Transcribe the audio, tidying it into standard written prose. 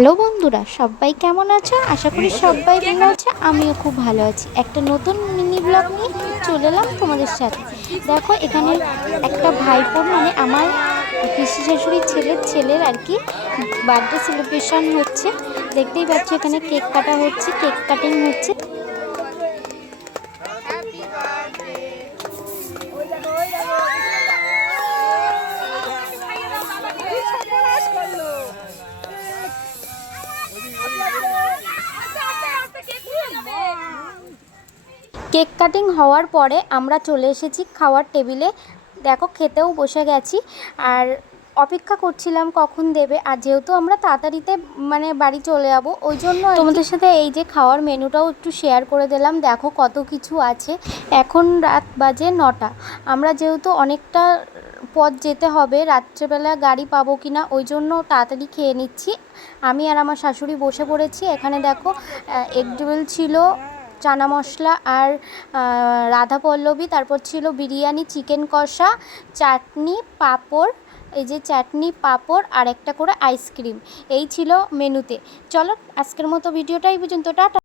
Hello বন্ধুরা, সবাই কেমন আছো? আশা করি সবাই ভালো আছে। আমিও খুব ভালো আছি। একটা নতুন মিনি ব্লগ নিয়ে চলে এলাম তোমাদের সাথে। দেখো, এখানে একটা ভাইপোর মানে আমার পিসি শাশুড়ির ছেলের আর কি বার্থডে সেলিব্রেশন হচ্ছে। দেখতেই পাচ্ছ, এখানে কেক কাটা হচ্ছে, কেক কাটিং হচ্ছে। কেক কাটিং হওয়ার পরে আমরা চলে এসেছি খাওয়ার টেবিলে। দেখো, খেতেও বসে গেছি আর অপেক্ষা করছিলাম কখন দেবে। আর যেহেতু আমরা তাড়াতাড়িতে মানে বাড়ি চলে যাবো, ওই জন্য তোমাদের সাথে এই যে খাওয়ার মেনুটাও একটু শেয়ার করে দিলাম। দেখো কত কিছু আছে। এখন রাত বাজে 9টা। আমরা যেহেতু অনেকটা পথ যেতে হবে, রাত্রেবেলা গাড়ি পাবো কি না, ওই জন্য তাড়াতাড়ি খেয়ে নিচ্ছি। আমি আর আমার শাশুড়ি বসে পড়েছি। এখানে দেখো, এগ রোল ছিল, চানা মশলা আর রাধা পল্লবী, তারপর ছিল বিরিয়ানি, চিকেন কষা, চাটনি, পাঁপড়, এই যে চাটনি পাঁপড় আর একটা করে আইসক্রিম। এই ছিল মেনুতে। চলো, আজকের মতো ভিডিওটা এই পর্যন্ত। টাটা।